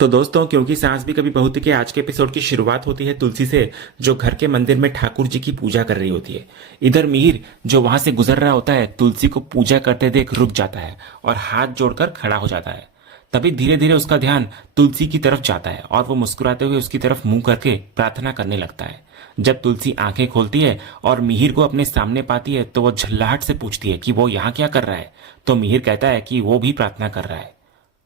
तो दोस्तों, क्योंकि सास भी कभी बहू थी के आज के एपिसोड की शुरुआत होती है तुलसी से, जो घर के मंदिर में ठाकुर जी की पूजा कर रही होती है। इधर मिहिर जो वहां से गुजर रहा होता है तुलसी को पूजा करते देख रुक जाता है और हाथ जोड़कर खड़ा हो जाता है। तभी धीरे धीरे उसका ध्यान तुलसी की तरफ जाता है और वो मुस्कुराते हुए उसकी तरफ मुंह करके प्रार्थना करने लगता है। जब तुलसी आंखें खोलती है और मिहिर को अपने सामने पाती है तो वो झल्लाहट से पूछती है कि वो यहाँ क्या कर रहा है। तो मिहिर कहता है कि वो भी प्रार्थना कर रहा है।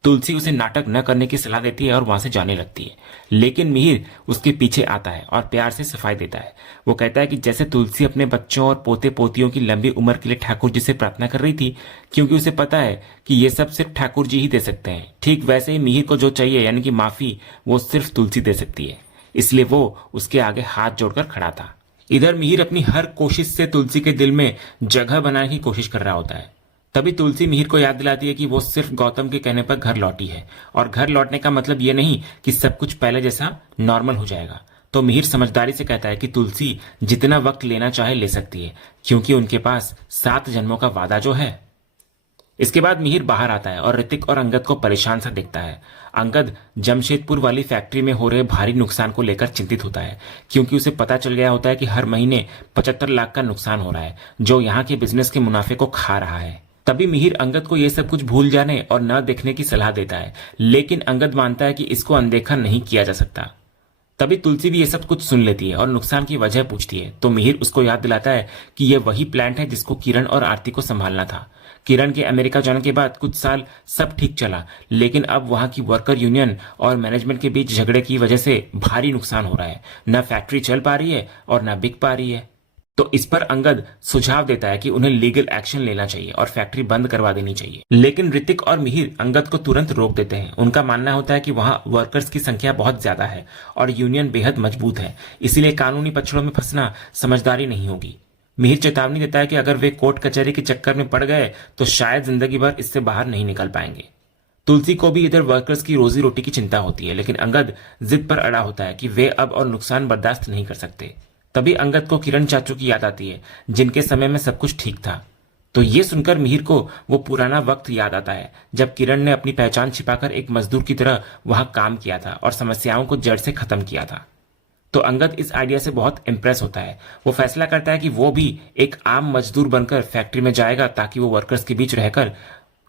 तुलसी उसे नाटक न करने की सलाह देती है और वहां से जाने लगती है, लेकिन मिहिर उसके पीछे आता है और प्यार से सफाई देता है। वो कहता है कि जैसे तुलसी अपने बच्चों और पोते पोतियों की लंबी उम्र के लिए ठाकुर जी से प्रार्थना कर रही थी, क्योंकि उसे पता है कि ये सब सिर्फ ठाकुर जी ही दे सकते हैं, ठीक वैसे ही मिहिर को जो चाहिए यानी कि माफी, वो सिर्फ तुलसी दे सकती है। इसलिए वो उसके आगे हाथ जोड़कर खड़ा था। इधर मिहिर अपनी हर कोशिश से तुलसी के दिल में जगह बनाने की कोशिश कर रहा होता है। तभी तुलसी मिहिर को याद दिलाती है कि वो सिर्फ गौतम के कहने पर घर लौटी है, और घर लौटने का मतलब ये नहीं कि सब कुछ पहले जैसा नॉर्मल हो जाएगा। तो मिहिर समझदारी से कहता है कि तुलसी जितना वक्त लेना चाहे ले सकती है, क्योंकि उनके पास 7 जन्मों का वादा जो है। इसके बाद मिहिर बाहर आता है और ऋतिक और अंगद को परेशान सा दिखता है। अंगद जमशेदपुर वाली फैक्ट्री में हो रहे भारी नुकसान को लेकर चिंतित होता है, क्योंकि उसे पता चल गया होता है कि हर महीने 75 लाख का नुकसान हो रहा है, जो यहाँ के बिजनेस के मुनाफे को खा रहा है। तभी मिहिर अंगद को यह सब कुछ भूल जाने और न देखने की सलाह देता है, लेकिन अंगद मानता है कि इसको अनदेखा नहीं किया जा सकता। तभी तुलसी भी ये सब कुछ सुन लेती है और नुकसान की वजह पूछती है, तो मिहिर उसको याद दिलाता है कि यह वही प्लांट है जिसको किरण और आरती को संभालना था। किरण के अमेरिका जाने के बाद कुछ साल सब ठीक चला, लेकिन अब वहां की वर्कर यूनियन और मैनेजमेंट के बीच झगड़े की वजह से भारी नुकसान हो रहा है। न फैक्ट्री चल पा रही है और न बिक पा रही है। तो इस पर अंगद सुझाव देता है कि उन्हें लीगल एक्शन लेना चाहिए और फैक्ट्री बंद करवा देनी चाहिए, लेकिन ऋतिक और मिहिर अंगद को तुरंत रोक देते हैं। उनका मानना होता है कि वहां वर्कर्स की संख्या बहुत ज्यादा है और यूनियन बेहद मजबूत है, इसीलिए कानूनी पक्षड़ों में फंसना समझदारी नहीं होगी। मिहिर चेतावनी देता है कि अगर वे कोर्ट कचहरी के चक्कर में पड़ गए तो शायद जिंदगी भर इससे बाहर नहीं निकल पाएंगे। तुलसी को भी इधर वर्कर्स की रोजी रोटी की चिंता होती है, लेकिन अंगद जिद पर अड़ा होता है कि वे अब और नुकसान बर्दाश्त नहीं कर सकते। तभी अंगद को किरण चाचू की याद आती है, जिनके समय में सब कुछ ठीक था। तो ये सुनकर मिहिर को वो पुराना वक्त याद आता है जब किरण ने अपनी पहचान छिपाकर एक मजदूर की तरह वहां काम किया था और समस्याओं को जड़ से खत्म किया था। तो अंगद इस आइडिया से बहुत इंप्रेस होता है। वो फैसला करता है कि वो भी एक आम मजदूर बनकर फैक्ट्री में जाएगा, ताकि वो वर्कर्स के बीच रहकर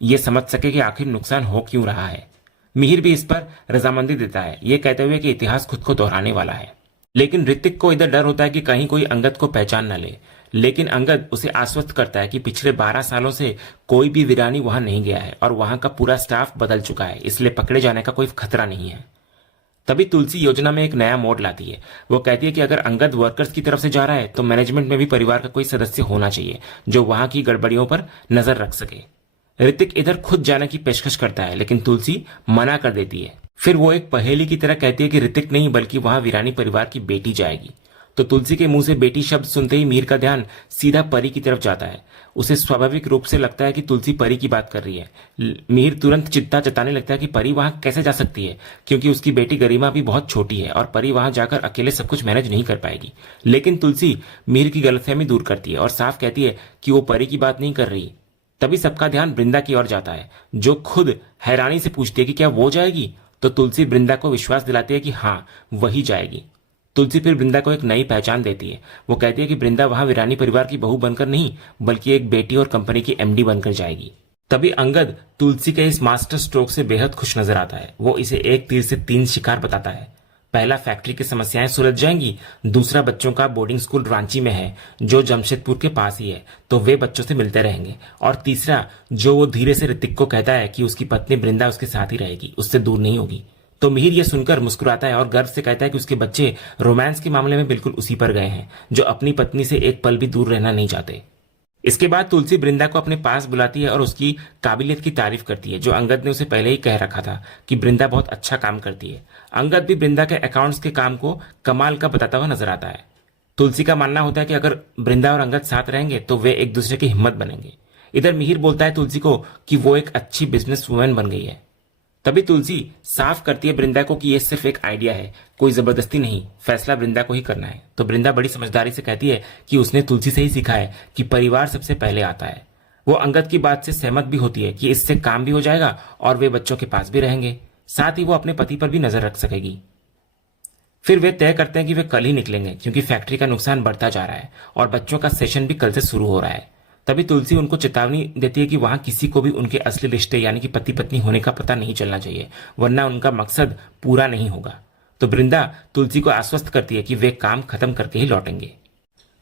ये समझ सके कि आखिर नुकसान हो क्यों रहा है। मिहिर भी इस पर रजामंदी देता है, ये कहते हुए कि इतिहास खुद को दोहराने वाला है। लेकिन ऋतिक को इधर डर होता है कि कहीं कोई अंगद को पहचान न ले, लेकिन अंगद उसे आश्वस्त करता है कि पिछले 12 सालों से कोई भी वीरानी वहां नहीं गया है और वहां का पूरा स्टाफ बदल चुका है, इसलिए पकड़े जाने का कोई खतरा नहीं है। तभी तुलसी योजना में एक नया मोड़ लाती है। वो कहती है कि अगर अंगद वर्कर्स की तरफ से जा रहा है तो मैनेजमेंट में भी परिवार का कोई सदस्य होना चाहिए जो वहां की गड़बड़ियों पर नजर रख सके। ऋतिक इधर खुद जाने की पेशकश करता है, लेकिन तुलसी मना कर देती है। फिर वो एक पहेली की तरह कहती है कि ऋतिक नहीं बल्कि वहां वीरानी परिवार की बेटी जाएगी। तो तुलसी के मुंह से बेटी शब्द सुनते ही मिहिर का ध्यान सीधा परी की तरफ जाता है। उसे स्वाभाविक रूप से लगता है कि तुलसी परी की बात कर रही है। मिहिर तुरंत चिंता जताने लगता है कि परी वहां कैसे जा सकती है, क्योंकि उसकी बेटी गरिमा भी बहुत छोटी है और परी वहां जाकर अकेले सब कुछ मैनेज नहीं कर पाएगी। लेकिन तुलसी मिहिर की गलतफहमी दूर करती है और साफ कहती है कि वो परी की बात नहीं कर रही। तभी सबका ध्यान वृंदा की ओर जाता है, जो खुद हैरानी से पूछती है कि क्या वो जाएगी। तो तुलसी वृंदा को विश्वास दिलाती है कि हाँ, वही जाएगी। तुलसी फिर वृंदा को एक नई पहचान देती है। वो कहती है कि वृंदा वहां वीरानी परिवार की बहू बनकर नहीं बल्कि एक बेटी और कंपनी की एमडी बनकर जाएगी। तभी अंगद तुलसी के इस मास्टर स्ट्रोक से बेहद खुश नजर आता है। वो इसे एक तीर से 3 शिकार बताता है। पहला, फैक्ट्री की समस्याएं सुलझ जाएंगी। दूसरा, बच्चों का बोर्डिंग स्कूल रांची में है जो जमशेदपुर के पास ही है, तो वे बच्चों से मिलते रहेंगे। और तीसरा, जो वो धीरे से ऋतिक को कहता है कि उसकी पत्नी वृंदा उसके साथ ही रहेगी, उससे दूर नहीं होगी। तो मिहिर यह सुनकर मुस्कुराता है और गर्व से कहता है कि उसके बच्चे रोमांस के मामले में बिल्कुल उसी पर गए हैं, जो अपनी पत्नी से एक पल भी दूर रहना नहीं चाहते। इसके बाद तुलसी वृंदा को अपने पास बुलाती है और उसकी काबिलियत की तारीफ करती है, जो अंगद ने उसे पहले ही कह रखा था कि वृंदा बहुत अच्छा काम करती है। अंगद भी वृंदा के अकाउंट्स के काम को कमाल का बताता हुआ नजर आता है। तुलसी का मानना होता है कि अगर वृंदा और अंगद साथ रहेंगे तो वे एक दूसरे की हिम्मत बनेंगे। इधर मिहिर बोलता है तुलसी को कि वो एक अच्छी बिजनेस वुमेन बन गई है। तभी तुलसी साफ करती है वृंदा को कि यह सिर्फ एक आइडिया है, कोई जबरदस्ती नहीं, फैसला वृंदा को ही करना है। तो वृंदा बड़ी समझदारी से कहती है कि उसने तुलसी से ही सीखा है कि परिवार सबसे पहले आता है। वो अंगद की बात से सहमत भी होती है कि इससे काम भी हो जाएगा और वे बच्चों के पास भी रहेंगे। साथ ही वो अपने पति पर भी नजर रख सकेगी। फिर वे तय करते हैं कि वे कल ही निकलेंगे क्योंकि फैक्ट्री का नुकसान बढ़ता जा रहा है और बच्चों का सेशन भी कल से शुरू हो रहा है। तभी तुलसी उनको चेतावनी देती है कि वहां किसी को भी उनके असली रिश्ते यानी कि पति पत्नी होने का पता नहीं चलना चाहिए, वरना उनका मकसद पूरा नहीं होगा। तो वृंदा तुलसी को आश्वस्त करती है कि वे काम खत्म करके ही लौटेंगे।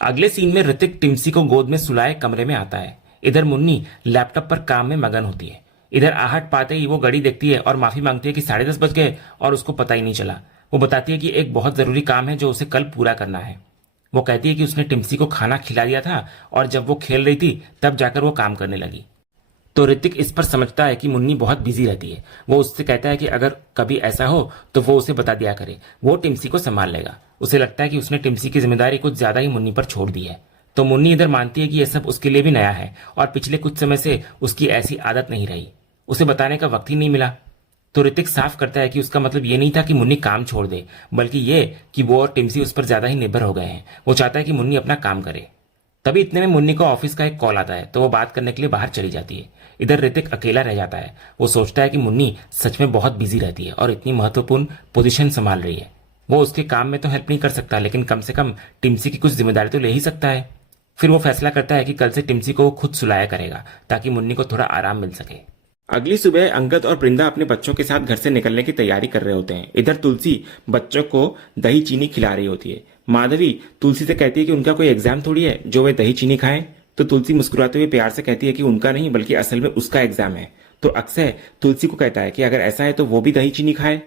अगले सीन में ऋतिक टिम्सी को गोद में सुलाए कमरे में आता है। इधर मुन्नी लैपटॉप पर काम में मगन होती है। इधर आहट पाते ही वो घड़ी देखती है और माफी मांगती है कि 10:30 बज गए और उसको पता ही नहीं चला। वो बताती है कि एक बहुत जरूरी काम है जो उसे कल पूरा करना है। वो कहती है कि उसने टिम्सी को खाना खिला दिया था और जब वो खेल रही थी तब जाकर वो काम करने लगी। तो ऋतिक इस पर समझता है कि मुन्नी बहुत बिजी रहती है। वो उससे कहता है कि अगर कभी ऐसा हो तो वो उसे बता दिया करे, वो टिम्सी को संभाल लेगा। उसे लगता है कि उसने टिम्सी की जिम्मेदारी कुछ ज्यादा ही मुन्नी पर छोड़ दी है। तो मुन्नी इधर मानती है कि यह सब उसके लिए भी नया है और पिछले कुछ समय से उसकी ऐसी आदत नहीं रही, उसे बताने का वक्त ही नहीं मिला। तो ऋतिक साफ करता है कि उसका मतलब ये नहीं था कि मुन्नी काम छोड़ दे, बल्कि ये कि वो और टिम्सी उस पर ज्यादा ही निर्भर हो गए हैं। वो चाहता है कि मुन्नी अपना काम करे। तभी इतने में मुन्नी को ऑफिस का एक कॉल आता है तो वो बात करने के लिए बाहर चली जाती है। इधर ऋतिक अकेला रह जाता है। वो सोचता है कि मुन्नी सच में बहुत बिजी रहती है और इतनी महत्वपूर्ण पोजीशन संभाल रही है। वो उसके काम में तो हेल्प नहीं कर सकता, लेकिन कम से कम टिम्सी की कुछ जिम्मेदारी तो ले ही सकता है। फिर वो फैसला करता है कि कल से टिम्सी को वो खुद सुलाया करेगा ताकि मुन्नी को थोड़ा आराम मिल सके। अगली सुबह अंगद और वृंदा अपने बच्चों के साथ घर से निकलने की तैयारी कर रहे होते हैं। इधर तुलसी बच्चों को दही चीनी खिला रही होती है। माधवी तुलसी से कहती है कि उनका कोई एग्जाम थोड़ी है जो वे दही चीनी खाएं। तो तुलसी मुस्कुराते हुए प्यार से कहती है कि उनका नहीं बल्कि असल में उसका एग्जाम है। तो अक्षय तुलसी को कहता है कि अगर ऐसा है तो वो भी दही चीनी खाए।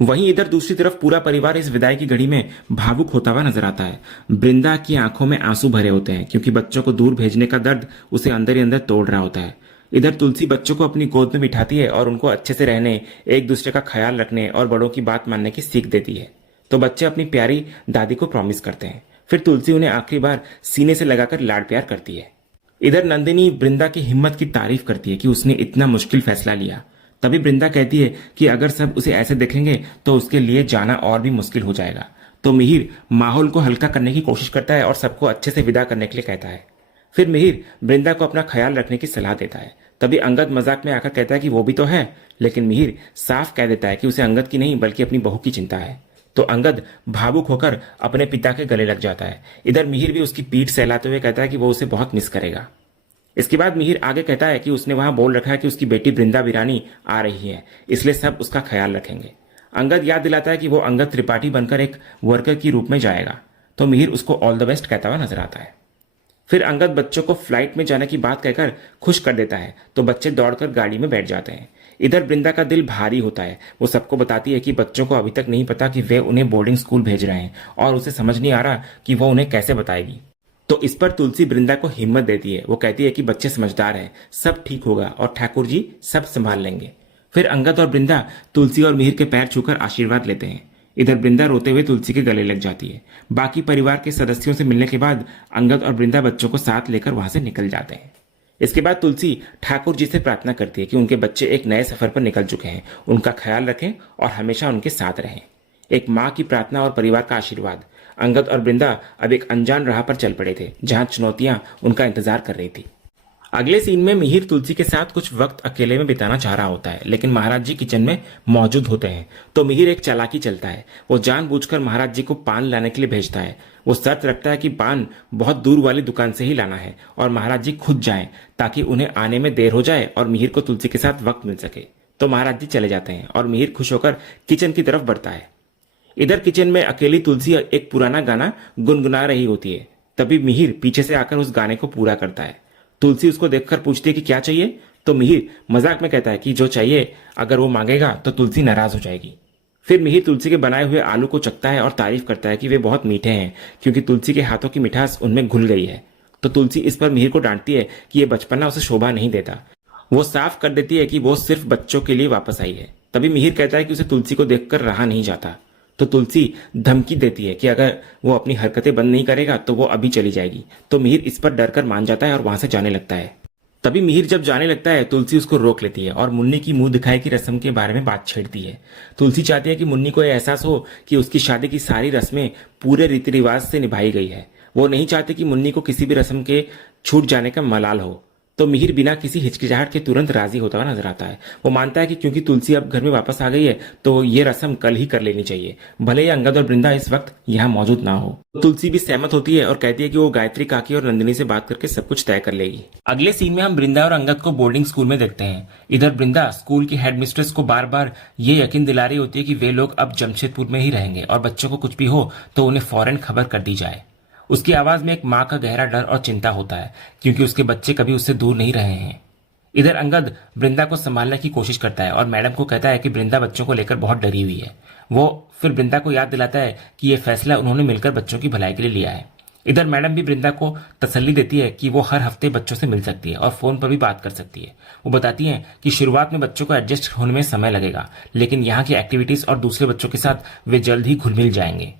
वहीं इधर दूसरी तरफ पूरा परिवार इस विदाई की घड़ी में भावुक होता हुआ नजर आता है। वृंदा की आंखों में आंसू भरे होते हैं क्योंकि बच्चों को दूर भेजने का दर्द उसे अंदर ही अंदर तोड़ रहा होता है। इधर तुलसी बच्चों को अपनी गोद में बिठाती है और उनको अच्छे से रहने, एक दूसरे का ख्याल रखने और बड़ों की बात मानने की सीख देती है। तो बच्चे अपनी प्यारी दादी को प्रॉमिस करते हैं। फिर तुलसी उन्हें आखिरी बार सीने से लगाकर लाड प्यार करती है। इधर नंदिनी वृंदा की हिम्मत की तारीफ करती है कि उसने इतना मुश्किल फैसला लिया। तभी वृंदा कहती है कि अगर सब उसे ऐसे देखेंगे तो उसके लिए जाना और भी मुश्किल हो जाएगा। तो मिहिर माहौल को हल्का करने की कोशिश करता है और सबको अच्छे से विदा करने के लिए कहता है। फिर मिहिर वृंदा को अपना ख्याल रखने की सलाह देता है। तभी अंगद मजाक में आकर कहता है कि वो भी तो है, लेकिन मिहिर साफ कह देता है कि उसे अंगद की नहीं बल्कि अपनी बहू की चिंता है। तो अंगद भावुक होकर अपने पिता के गले लग जाता है। इधर मिहिर भी उसकी पीठ सहलाते हुए कहता है कि वो उसे बहुत मिस करेगा। इसके बाद मिहिर आगे कहता है कि उसने वहां बोल रखा है कि उसकी बेटी वृंदा बिरानी आ रही है, इसलिए सब उसका ख्याल रखेंगे। अंगद याद दिलाता है कि वो अंगद त्रिपाठी बनकर एक वर्कर की रूप में जाएगा। तो मिहिर उसको ऑल द बेस्ट कहता हुआ नजर आता है। फिर अंगद बच्चों को फ्लाइट में जाने की बात कहकर खुश कर देता है तो बच्चे दौड़कर गाड़ी में बैठ जाते हैं। इधर वृंदा का दिल भारी होता है। वो सबको बताती है कि बच्चों को अभी तक नहीं पता कि वे उन्हें बोर्डिंग स्कूल भेज रहे हैं और उसे समझ नहीं आ रहा कि वो उन्हें कैसे बताएगी। तो इस पर तुलसी वृंदा को हिम्मत देती है। वो कहती है कि बच्चे समझदार हैं, सब ठीक होगा और ठाकुर जी सब संभाल लेंगे। फिर अंगद और वृंदा तुलसी और मिहिर के पैर छूकर आशीर्वाद लेते हैं। इधर वृंदा रोते हुए तुलसी के गले लग जाती है। बाकी परिवार के सदस्यों से मिलने के बाद अंगद और वृंदा बच्चों को साथ लेकर वहां से निकल जाते हैं। इसके बाद तुलसी ठाकुर जी से प्रार्थना करती है कि उनके बच्चे एक नए सफर पर निकल चुके हैं, उनका ख्याल रखें और हमेशा उनके साथ रहें। एक माँ की प्रार्थना और परिवार का आशीर्वाद। अंगद और वृंदा अब एक अनजान राह पर चल पड़े थे जहां चुनौतियां उनका इंतजार कर रही थी। अगले सीन में मिहिर तुलसी के साथ कुछ वक्त अकेले में बिताना चाह रहा होता है, लेकिन महाराज जी किचन में मौजूद होते हैं। तो मिहिर एक चालाकी चलता है। वो जानबूझकर महाराज जी को पान लाने के लिए भेजता है। वो शर्त रखता है कि पान बहुत दूर वाली दुकान से ही लाना है और महाराज जी खुद जाएं ताकि उन्हें आने में देर हो जाए और मिहिर को तुलसी के साथ वक्त मिल सके। तो महाराज जी चले जाते हैं और मिहिर खुश होकर किचन की तरफ बढ़ता है। इधर किचन में अकेली तुलसी एक पुराना गाना गुनगुना रही होती है। तभी मिहिर पीछे से आकर उस गाने को पूरा करता है। तुलसी उसको देखकर पूछती है कि क्या चाहिए। तो मिहिर मजाक में कहता है कि जो चाहिए अगर वो मांगेगा तो तुलसी नाराज हो जाएगी। फिर मिहिर तुलसी के बनाए हुए आलू को चखता है और तारीफ करता है कि वे बहुत मीठे हैं क्योंकि तुलसी के हाथों की मिठास उनमें घुल गई है। तो तुलसी इस पर मिहिर को डांटती है कि यह बचपना उसे शोभा नहीं देता। वो साफ कर देती है कि वो सिर्फ बच्चों के लिए वापस आई है। तभी मिहिर कहता है कि उसे तुलसी को देखकर रहा नहीं जाता। तो तुलसी धमकी देती है कि अगर वो अपनी हरकतें बंद नहीं करेगा तो वो अभी चली जाएगी। तो मिहिर इस पर डरकर मान जाता है और वहां से जाने लगता है। तभी मिहिर जब जाने लगता है तुलसी उसको रोक लेती है और मुन्नी की मुंह दिखाई की रस्म के बारे में बात छेड़ती है। तुलसी चाहती है कि मुन्नी को यह एहसास हो कि उसकी शादी की सारी रस्में पूरे रीति रिवाज से निभाई गई है। वो नहीं चाहती कि मुन्नी को किसी भी रस्म के छूट जाने का मलाल हो। तो मिहिर बिना किसी हिचकिचाहट के तुरंत राजी होता हुआ नजर आता है। वो मानता है कि क्योंकि तुलसी अब घर में वापस आ गई है तो ये रस्म कल ही कर लेनी चाहिए, भले ही अंगद और वृंदा इस वक्त यहाँ मौजूद ना हो। तुलसी भी सहमत होती है और कहती है कि वो गायत्री काकी और नंदिनी से बात करके सब कुछ तय कर लेगी। अगले सीन में हम वृंदा और अंगद को बोर्डिंग स्कूल में देखते हैं। इधर वृंदा स्कूल की हेडमिस्ट्रेस को बार बार ये यकीन दिला रही होती है कि वे लोग अब जमशेदपुर में ही रहेंगे और बच्चों को कुछ भी हो तो उन्हें फौरन खबर कर दी जाए। उसकी आवाज में एक माँ का गहरा डर और चिंता होता है क्योंकि उसके बच्चे कभी उससे दूर नहीं रहे हैं। इधर अंगद वृंदा को संभालने की कोशिश करता है और मैडम को कहता है कि वृंदा बच्चों को लेकर बहुत डरी हुई है। वो फिर वृंदा को याद दिलाता है कि यह फैसला उन्होंने मिलकर बच्चों की भलाई के लिए लिया है। इधर मैडम भी वृंदा को तसल्ली देती है कि वो हर हफ्ते बच्चों से मिल सकती है और फोन पर भी बात कर सकती है। वो बताती हैं कि शुरुआत में बच्चों को एडजस्ट होने में समय लगेगा, लेकिन यहाँ की एक्टिविटीज और दूसरे बच्चों के साथ वे जल्द ही घुल मिल जाएंगे।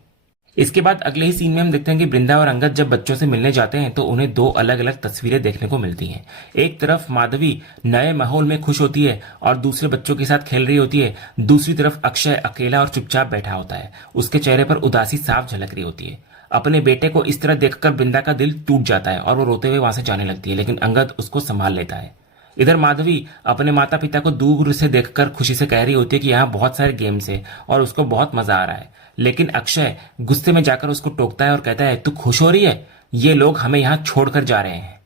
इसके बाद अगले ही सीन में हम देखते हैं कि वृंदा और अंगद जब बच्चों से मिलने जाते हैं तो उन्हें दो अलग अलग तस्वीरें देखने को मिलती हैं। एक तरफ माधवी नए माहौल में खुश होती है और दूसरे बच्चों के साथ खेल रही होती है। दूसरी तरफ अक्षय अकेला और चुपचाप बैठा होता है। उसके चेहरे पर उदासी साफ झलक रही होती है। अपने बेटे को इस तरह देखकर वृंदा का दिल टूट जाता है और वो रोते हुए वहां से जाने लगती है, लेकिन अंगद उसको संभाल लेता है। इधर माधवी अपने माता पिता को दूर से देखकर खुशी से कह रही होती है कि यहाँ बहुत सारे गेम्स है और उसको बहुत मजा आ रहा है, लेकिन अक्षय गुस्से में जाकर उसको टोकता है और कहता है, तू खुश हो रही है? ये लोग हमें यहाँ छोड़कर जा रहे हैं।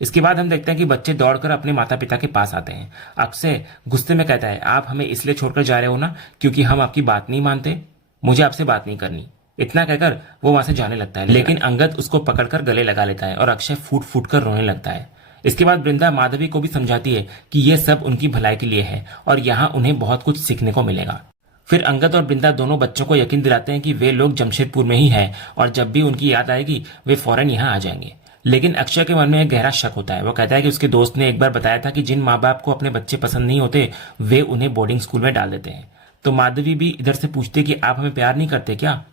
इसके बाद हम देखते हैं कि बच्चे दौड़कर अपने माता पिता के पास आते हैं। अक्षय गुस्से में कहता है, आप हमें इसलिए छोड़कर जा रहे हो ना क्योंकि हम आपकी बात नहीं मानते, मुझे आपसे बात नहीं करनी। इतना कहकर वो वहां से जाने लगता है, लेकिन अंगद उसको पकड़कर गले लगा लेता है और अक्षय फूट फूट कर रोने लगता है। इसके बाद वृंदा माधवी को भी समझाती है कि ये सब उनकी भलाई के लिए है और यहाँ उन्हें बहुत कुछ सीखने को मिलेगा। फिर अंगद और वृंदा दोनों बच्चों को यकीन दिलाते हैं कि वे लोग जमशेदपुर में ही हैं और जब भी उनकी याद आएगी वे फौरन यहाँ आ जाएंगे। लेकिन अक्षय के मन में एक गहरा शक होता है। वो कहता है कि उसके दोस्त ने एक बार बताया था कि जिन माँ बाप को अपने बच्चे पसंद नहीं होते वे उन्हें बोर्डिंग स्कूल में डाल देते हैं। तो माधवी भी इधर से पूछती है कि आप हमें प्यार नहीं करते क्या?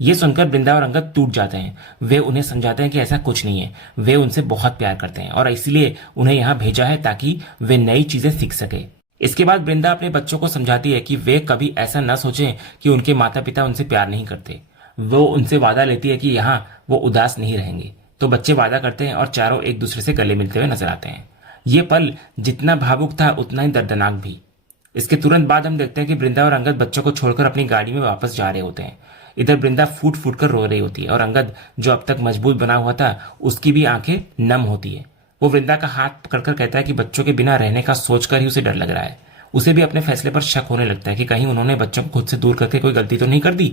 ये सुनकर वृंदा और अंगद टूट जाते हैं। वे उन्हें समझाते हैं कि ऐसा कुछ नहीं है, वे उनसे बहुत प्यार करते हैं और इसलिए उन्हें यहाँ भेजा है ताकि वे नई चीजें सीख सके। इसके बाद वृंदा अपने बच्चों को समझाती है कि वे कभी ऐसा न सोचें कि उनके माता पिता उनसे प्यार नहीं करते। वो उनसे वादा लेती है कि यहाँ वो उदास नहीं रहेंगे। तो बच्चे वादा करते हैं और चारों एक दूसरे से गले मिलते हुए नजर आते हैं। ये पल जितना भावुक था उतना ही दर्दनाक भी। इसके तुरंत बाद हम देखते हैं कि वृंदा और अंगद बच्चों को छोड़कर अपनी गाड़ी में वापस जा रहे होते हैं। इधर वृंदा फूट फूट कर रो रही होती है और अंगद जो अब तक मजबूत बना हुआ था उसकी भी आंखें नम होती है। वो वृंदा का हाथ पकड़कर कहता है कि बच्चों के बिना रहने का सोचकर ही उसे डर लग रहा है। उसे भी अपने फैसले पर शक होने लगता है कि कहीं उन्होंने बच्चों को खुद से दूर करके कोई गलती तो नहीं कर दी।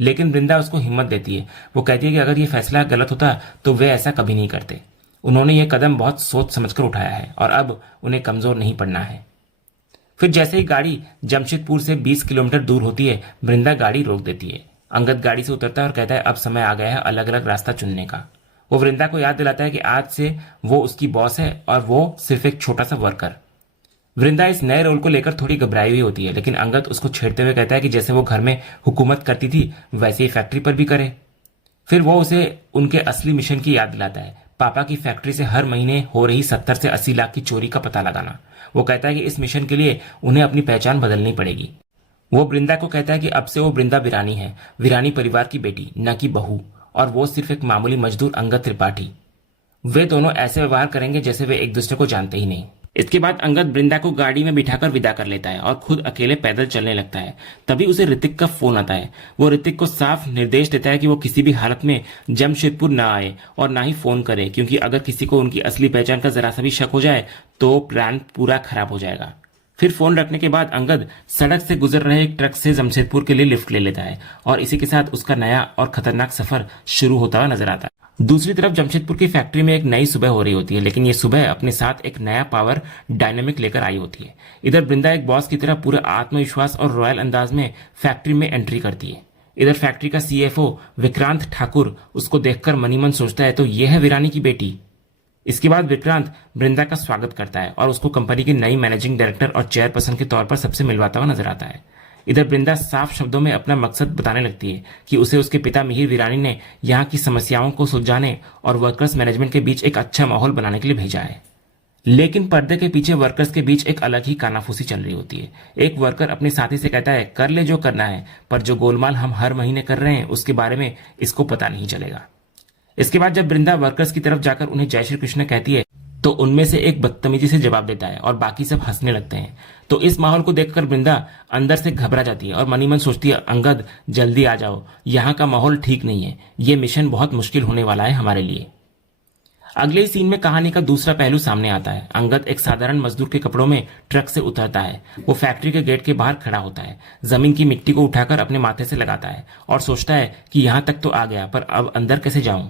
लेकिन वृंदा उसको हिम्मत देती है। वो कहती है कि अगर ये फैसला गलत होता तो वे ऐसा कभी नहीं करते। उन्होंने ये कदम बहुत सोच समझकर उठाया है और अब उन्हें कमजोर नहीं पड़ना है। फिर जैसे ही गाड़ी जमशेदपुर से 20 किलोमीटर दूर होती है, वृंदा गाड़ी रोक देती है। अंगद गाड़ी से उतरता है और कहता है अब समय आ गया है अलग अलग रास्ता चुनने का। वो वृंदा को याद दिलाता है कि आज से वो उसकी बॉस है और वो सिर्फ एक छोटा सा वर्कर। वृंदा इस नए रोल को लेकर थोड़ी घबराई हुई होती है, लेकिन अंगद उसको छेड़ते हुए कहता है कि जैसे वो घर में हुकूमत करती थी वैसे ही फैक्ट्री पर भी करे। फिर वो उसे उनके असली मिशन की याद दिलाता है, पापा की फैक्ट्री से हर महीने हो रही 70 से 80 लाख की चोरी का पता लगाना। वो कहता है कि इस मिशन के लिए उन्हें अपनी पहचान बदलनी पड़ेगी। वो वृंदा को कहता है कि अब से वो वृंदा विरानी है, विरानी परिवार की बेटी, न कि बहू, और वो सिर्फ एक मामूली मजदूर अंगद त्रिपाठी। वे दोनों ऐसे व्यवहार करेंगे जैसे वे एक दूसरे को जानते ही नहीं। इसके बाद अंगद वृंदा को गाड़ी में बिठाकर विदा कर लेता है और खुद अकेले पैदल चलने लगता है। तभी उसे ऋतिक का फोन आता है। वो ऋतिक को साफ निर्देश देता है कि वो किसी भी हालत में जमशेदपुर न आए और ना ही फोन करे, क्योंकि अगर किसी को उनकी असली पहचान का जरा सा भी शक हो जाए तो प्लान पूरा खराब हो जाएगा। फिर फोन रखने के बाद अंगद सड़क से गुजर रहे एक ट्रक से जमशेदपुर के लिए लिफ्ट ले लेता है और इसी के साथ उसका नया और खतरनाक सफर शुरू होता हुआ नजर आता है। दूसरी तरफ जमशेदपुर की फैक्ट्री में एक नई सुबह हो रही होती है, लेकिन ये सुबह अपने साथ एक नया पावर डायनेमिक लेकर आई होती है। इधर वृंदा एक बॉस की तरह पूरे आत्मविश्वास और रॉयल अंदाज में फैक्ट्री में एंट्री करती है। इधर फैक्ट्री का CFO विक्रांत ठाकुर उसको देखकर मनी मन सोचता है तो ये है वीरानी की बेटी। इसके बाद विक्रांत वृंदा का स्वागत करता है और उसको कंपनी की नई मैनेजिंग डायरेक्टर और चेयरपर्सन के तौर पर सबसे मिलवाता हुआ नजर आता है। इधर वृंदा साफ शब्दों में अपना मकसद बताने लगती है कि उसे उसके पिता मिहिर वीरानी ने यहाँ की समस्याओं को सुलझाने और वर्कर्स मैनेजमेंट के बीच एक अच्छा माहौल बनाने के लिए भेजा है। लेकिन पर्दे के पीछे वर्कर्स के बीच एक अलग ही कानाफूसी चल रही होती है। एक वर्कर अपने साथी से कहता है, कर ले जो करना है, पर जो गोलमाल हम हर महीने कर रहे हैं उसके बारे में इसको पता नहीं चलेगा। इसके बाद जब वृंदा वर्कर्स की तरफ जाकर उन्हें जय श्री कृष्ण कहती है तो उनमें से एक बदतमीजी से जवाब देता है और बाकी सब हंसने लगते हैं। तो इस माहौल को देखकर वृंदा अंदर से घबरा जाती है और मनी मन सोचती है, अंगद जल्दी आ जाओ, यहाँ का माहौल ठीक नहीं है, ये मिशन बहुत मुश्किल होने वाला है हमारे लिए। अगले ही सीन में कहानी का दूसरा पहलू सामने आता है। अंगद एक साधारण मजदूर के कपड़ों में ट्रक से उतरता है। वो फैक्ट्री के गेट के बाहर खड़ा होता है, जमीन की मिट्टी को उठाकर अपने माथे से लगाता है और सोचता है कि यहाँ तक तो आ गया, पर अब अंदर कैसे जाऊं।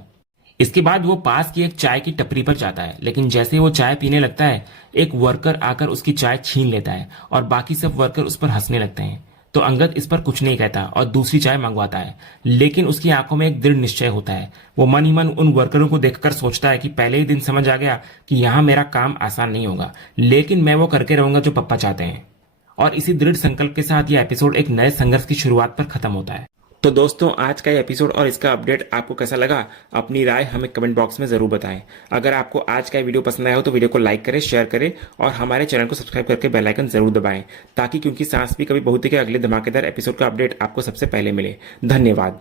इसके बाद वो पास की एक चाय की टपरी पर जाता है, लेकिन जैसे वो चाय पीने लगता है, एक वर्कर आकर उसकी चाय छीन लेता है और बाकी सब वर्कर उस पर हंसने लगते हैं। तो अंगद इस पर कुछ नहीं कहता और दूसरी चाय मंगवाता है, लेकिन उसकी आंखों में एक दृढ़ निश्चय होता है। वो मन ही मन उन वर्करों को देखकर सोचता है कि पहले ही दिन समझ आ गया कि यहाँ मेरा काम आसान नहीं होगा, लेकिन मैं वो करके रहूंगा जो पप्पा चाहते हैं। और इसी दृढ़ संकल्प के साथ यह एपिसोड एक नए संघर्ष की शुरुआत पर खत्म होता है। तो दोस्तों, आज का एपिसोड और इसका अपडेट आपको कैसा लगा, अपनी राय हमें कमेंट बॉक्स में जरूर बताएं। अगर आपको आज का वीडियो पसंद आया हो तो वीडियो को लाइक करें, शेयर करें और हमारे चैनल को सब्सक्राइब करके बेल आइकन जरूर दबाएं, ताकि क्योंकि सांस भी कभी बहुत ही के अगले धमाकेदार एपिसोड का अपडेट आपको सबसे पहले मिले। धन्यवाद।